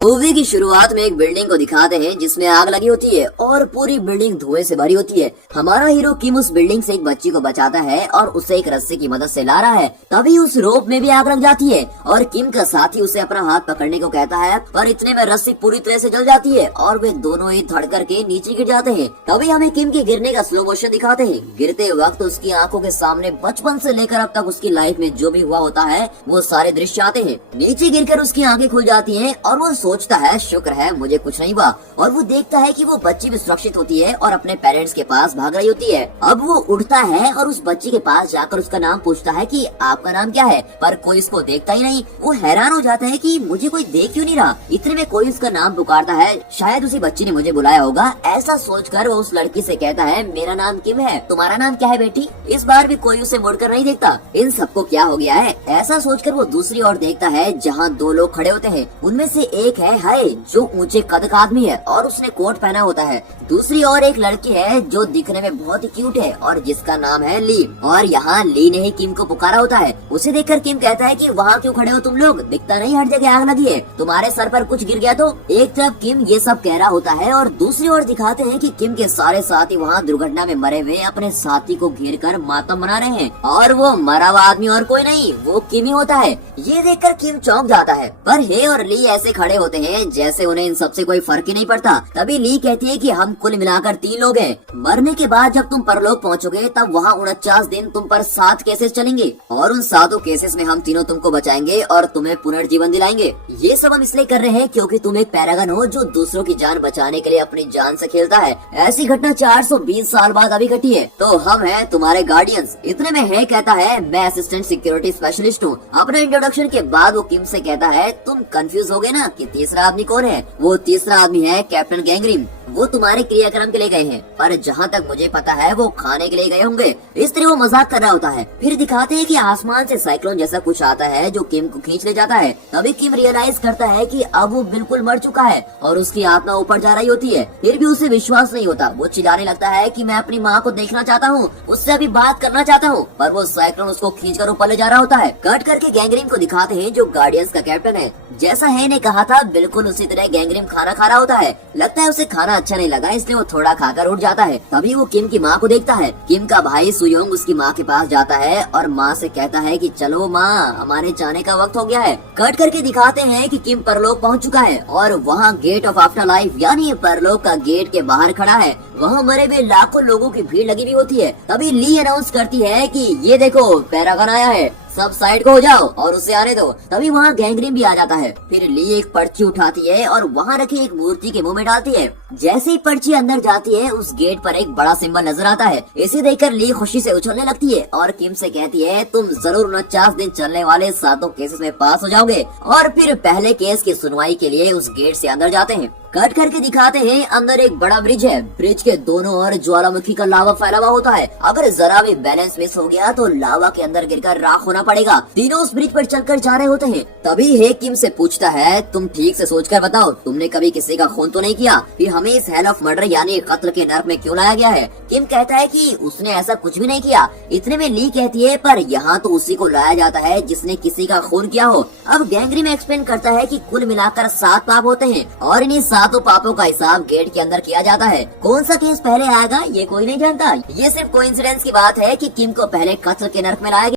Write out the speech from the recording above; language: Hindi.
मूवी की शुरुआत में एक बिल्डिंग को दिखाते हैं जिसमें आग लगी होती है और पूरी बिल्डिंग धुएं से भरी होती है। हमारा हीरो किम उस बिल्डिंग से एक बच्ची को बचाता है और उसे एक रस्सी की मदद से ला रहा है। तभी उस रोप में भी आग लग जाती है और किम का साथी उसे अपना हाथ पकड़ने को कहता है, पर इतने में रस्सी पूरी तरह से जल जाती है और वे दोनों ही धड़ करके नीचे गिर जाते हैं। तभी हमें किम के गिरने का स्लो मोशन दिखाते हैं। गिरते वक्त उसकी आंखों के सामने बचपन से लेकर अब तक उसकी लाइफ में जो भी हुआ होता है वो सारे दृश्य आते हैं। नीचे गिरकर उसकी आंखें खुल जाती हैं और वो सोचता है शुक्र है मुझे कुछ नहीं हुआ, और वो देखता है कि वो बच्ची भी सुरक्षित होती है और अपने पेरेंट्स के पास भाग रही होती है। अब वो उठता है और उस बच्ची के पास जाकर उसका नाम पूछता है कि आपका नाम क्या है, पर कोई इसको देखता ही नहीं। वो हैरान हो जाता है कि मुझे कोई देख क्यों नहीं रहा। इतने में कोई उसका नाम पुकारता है, शायद उसी बच्ची ने मुझे बुलाया होगा। ऐसा सोचकर वो उस लड़की से कहता है, मेरा नाम किम है, तुम्हारा नाम क्या है बेटी। इस बार भी कोई उसे मुड़कर नहीं देखता। इन सबको क्या हो गया है, ऐसा सोचकर वो दूसरी ओर देखता है जहाँ दो लोग खड़े होते हैं। उनमें से एक है हाय जो ऊंचे कद का आदमी है और उसने कोट पहना होता है। दूसरी ओर एक लड़की है जो दिखने में बहुत ही क्यूट है और जिसका नाम है ली, और यहाँ ली ने ही किम को पुकारा होता है। उसे देखकर किम कहता है कि वहाँ क्यों खड़े हो तुम लोग, दिखता नहीं हर जगह आग लगी है, तुम्हारे सर पर कुछ गिर गया तो। एक तरफ किम ये सब कह रहा होता है और दूसरी ओर दिखाते हैं कि किम के सारे साथी वहाँ दुर्घटना में मरे हुए अपने साथी को घेर कर मातम मना रहे हैं, और वो मरा हुआ आदमी और कोई नहीं वो किम ही होता है। ये देखकर किम चौंक जाता है, पर हे और ली ऐसे खड़े होते हैं जैसे उन्हें इन सबसे कोई फर्क ही नहीं पड़ता। तभी ली कहती है कि हम कुल मिलाकर 3 लोग हैं। मरने के बाद जब तुम परलोक पहुंचोगे तब वहाँ 49 दिन तुम पर 7 केसेस चलेंगे और उन 7 केसेस में हम तीनों तुमको बचाएंगे और तुम्हें पुनर्जीवन दिलाएंगे। ये सब हम इसलिए कर रहे हैं क्योंकि तुम एक पैरागन हो जो दूसरों की जान बचाने के लिए अपनी जान से खेलता है। ऐसी घटना 420 साल बाद अभी घटी है, तो हम हैं तुम्हारे गार्डियंस। इतने में है कहता है, मैं असिस्टेंट सिक्योरिटी स्पेशलिस्ट हूँ। अपने इंट्रोडक्शन के बाद वो किम से कहता है, तुम कंफ्यूज हो गए ना कि तीसरा आदमी कौन है। वो तीसरा आदमी है कैप्टन गैंगरिम। वो तुम्हारे क्रियाक्रम के लिए गए हैं, पर जहाँ तक मुझे पता है वो खाने के लिए गए होंगे। इस तरह वो मजाक कर रहा होता है। फिर दिखाते हैं कि आसमान से साइक्लोन जैसा कुछ आता है जो किम को खींच ले जाता है। तभी किम रियलाइज करता है कि अब वो बिल्कुल मर चुका है और उसकी आत्मा ऊपर जा रही होती है। फिर भी उसे विश्वास नहीं होता। वो चिल्लाने लगता है कि मैं अपनी माँ को देखना चाहता हूँ, उससे अभी बात करना चाहता हूँ, पर वो साइक्लोन उसको खींच कर ऊपर ले जा रहा होता है। कट करके गैंगरिम को दिखाते हैं जो गार्डियंस का कैप्टन है। जैसा है ने कहा था बिल्कुल उसी तरह गैंगरिम खाना खा रहा होता है। लगता है उसे खाना अच्छा नहीं लगा इसलिए वो थोड़ा खाकर उठ जाता है। तभी वो किम की माँ को देखता है। किम का भाई सुयोंग उसकी माँ के पास जाता है और माँ से कहता है कि चलो माँ हमारे जाने का वक्त हो गया है। कट करके दिखाते हैं कि किम परलोक पहुँच चुका है और वहाँ गेट ऑफ आफ्टर लाइफ यानी परलोक का गेट के बाहर खड़ा है। वहाँ मरे हुए लाखों लोगों की भीड़ लगी हुई होती है। तभी ली अनाउंस करती है कि ये देखो पैरागन आया है, सब साइड को हो जाओ और उसे आने दो। तभी वहाँ गैंगरिम भी आ जाता है। फिर ली एक पर्ची उठाती है और वहाँ रखी एक मूर्ति के मुंह में डालती है। जैसे ही पर्ची अंदर जाती है उस गेट पर एक बड़ा सिंबल नजर आता है। इसे देखकर ली खुशी से उछलने लगती है और किम से कहती है, तुम जरूर 49 दिन चलने वाले 7 केसेस में पास हो जाओगे। और फिर पहले केस की सुनवाई के लिए उस गेट से अंदर जाते हैं। कट करके दिखाते हैं अंदर एक बड़ा ब्रिज है। ब्रिज के दोनों ओर ज्वालामुखी का लावा फैला हुआ होता है। अगर जरा भी बैलेंस मिस हो गया तो लावा के अंदर गिरकर राख होना पड़ेगा। तीनों उस ब्रिज पर चलकर जा रहे होते हैं। तभी हे किम से पूछता है, तुम ठीक से सोचकर बताओ, तुमने कभी किसी का खून तो नहीं किया, फिर हमें इस हेल ऑफ मर्डर यानी कत्ल के नर्क में क्यों लाया गया है। किम कहता है कि उसने ऐसा कुछ भी नहीं किया। इतने में ली कहती है, पर यहाँ तो उसी को लाया जाता है जिसने किसी का खून किया हो। अब गैंगरिम एक्सप्लेन करता है कि कुल मिलाकर 7 पाप होते हैं और इन्हीं 7 पापों का हिसाब गेट के अंदर किया जाता है। कौन सा केस पहले आएगा ये कोई नहीं जानता। ये सिर्फ कोइंसिडेंस की बात है कि किम को पहले कत्ल के नर्क में लाया गया।